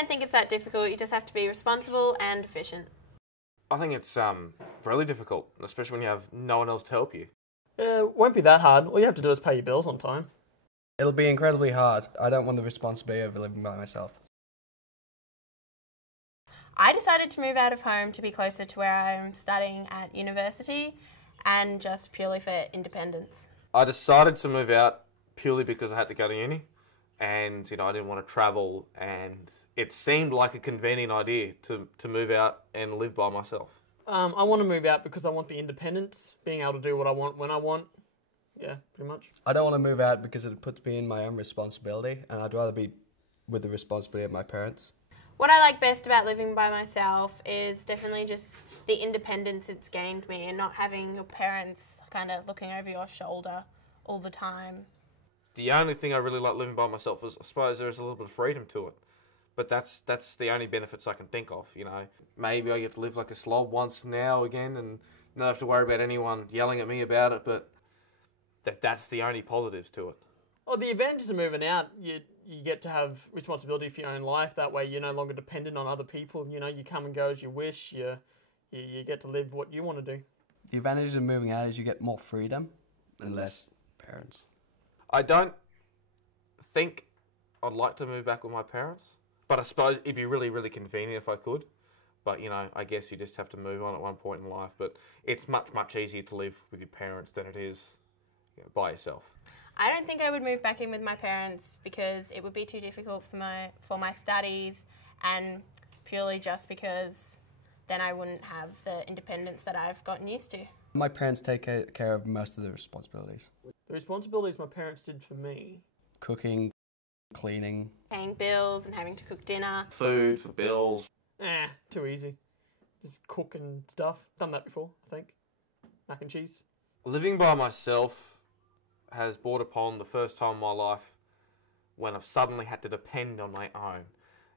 don't think it's that difficult. You just have to be responsible and efficient. I think it's really difficult, especially when you have no one else to help you. It won't be that hard. All you have to do is pay your bills on time. It'll be incredibly hard. I don't want the responsibility of living by myself. I decided to move out of home to be closer to where I'm studying at university and just purely for independence. I decided to move out purely because I had to go to uni and, I didn't want to travel, and it seemed like a convenient idea to move out and live by myself. I want to move out because I want the independence, being able to do what I want when I want. Yeah, pretty much. I don't want to move out because it puts me in my own responsibility, and I'd rather be with the responsibility of my parents. What I like best about living by myself is definitely just the independence it's gained me and not having your parents kind of looking over your shoulder all the time. The only thing I really like living by myself is, I suppose, there's a little bit of freedom to it. But that's the only benefits I can think of, Maybe I get to live like a slob once now again and not have to worry about anyone yelling at me about it, but that's the only positives to it. Well, the advantages of moving out, you get to have responsibility for your own life. That way you're no longer dependent on other people. You come and go as you wish. You get to live what you want to do. The advantage of moving out is you get more freedom and less parents. I don't think I'd like to move back with my parents, but I suppose it'd be really, really convenient if I could. But, I guess you just have to move on at one point in life. But it's much, much easier to live with your parents than it is by yourself. I don't think I would move back in with my parents because it would be too difficult for my studies, and purely just because then I wouldn't have the independence that I've gotten used to. My parents take care of most of the responsibilities. The responsibilities my parents did for me: cooking, cleaning, paying bills and having to cook dinner. Food for bills. Too easy. Just cook and stuff. Done that before, I think. Mac and cheese. Living by myself has brought upon the first time in my life when I've suddenly had to depend on my own.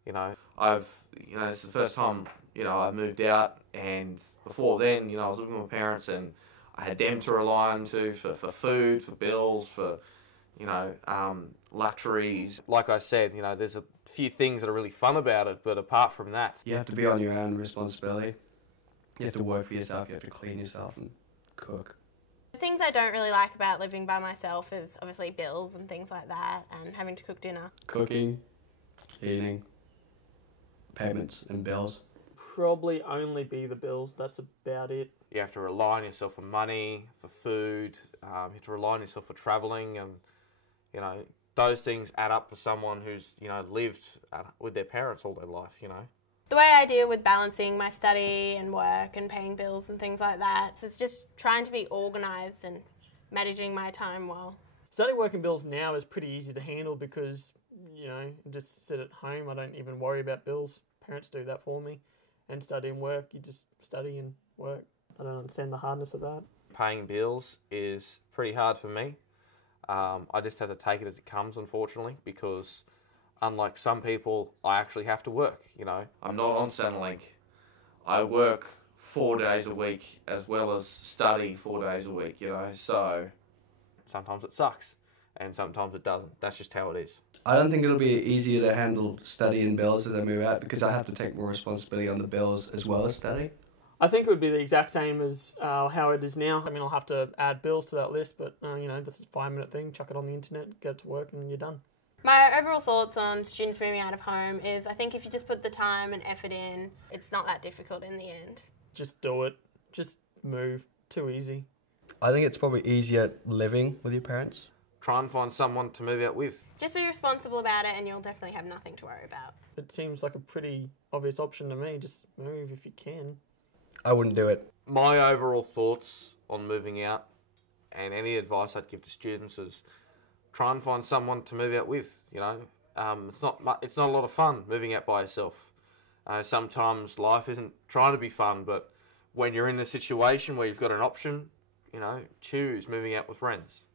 It's the first time, I moved out, and before then, I was living with my parents and I had them to rely on to for food, for bills, for, luxuries. Like I said, there's a few things that are really fun about it, but apart from that... You have to be on your own responsibility. You have to work for yourself, you have to clean yourself and cook. The things I don't really like about living by myself is obviously bills and things like that, and having to cook dinner. Cooking, cleaning, payments and bills. Probably only be the bills. That's about it. You have to rely on yourself for money, for food. You have to rely on yourself for travelling, and those things add up for someone who's lived with their parents all their life. The way I deal with balancing my study and work and paying bills and things like that is just trying to be organised and managing my time well. Study, work and bills now is pretty easy to handle because, just sit at home. I don't even worry about bills. Parents do that for me. And study and work, you just study and work. I don't understand the hardness of that. Paying bills is pretty hard for me. I just have to take it as it comes, unfortunately, because unlike some people, I actually have to work, I'm not on Centrelink. I work 4 days a week as well as study 4 days a week, so sometimes it sucks and sometimes it doesn't. That's just how it is. I don't think it'll be easier to handle study and bills as I move out because I have to take more responsibility on the bills as well as study. I think it would be the exact same as how it is now. I mean, I'll have to add bills to that list, but, this is a 5-minute thing. Chuck it on the internet, get it to work, and you're done. My overall thoughts on students moving out of home is I think if you just put the time and effort in, it's not that difficult in the end. Just do it. Just move. Too easy. I think it's probably easier living with your parents. Try and find someone to move out with. Just be responsible about it and you'll definitely have nothing to worry about. It seems like a pretty obvious option to me. Just move if you can. I wouldn't do it. My overall thoughts on moving out and any advice I'd give to students is try and find someone to move out with. It's not a lot of fun moving out by yourself. Sometimes life isn't trying to be fun, but when you're in a situation where you've got an option, choose moving out with friends.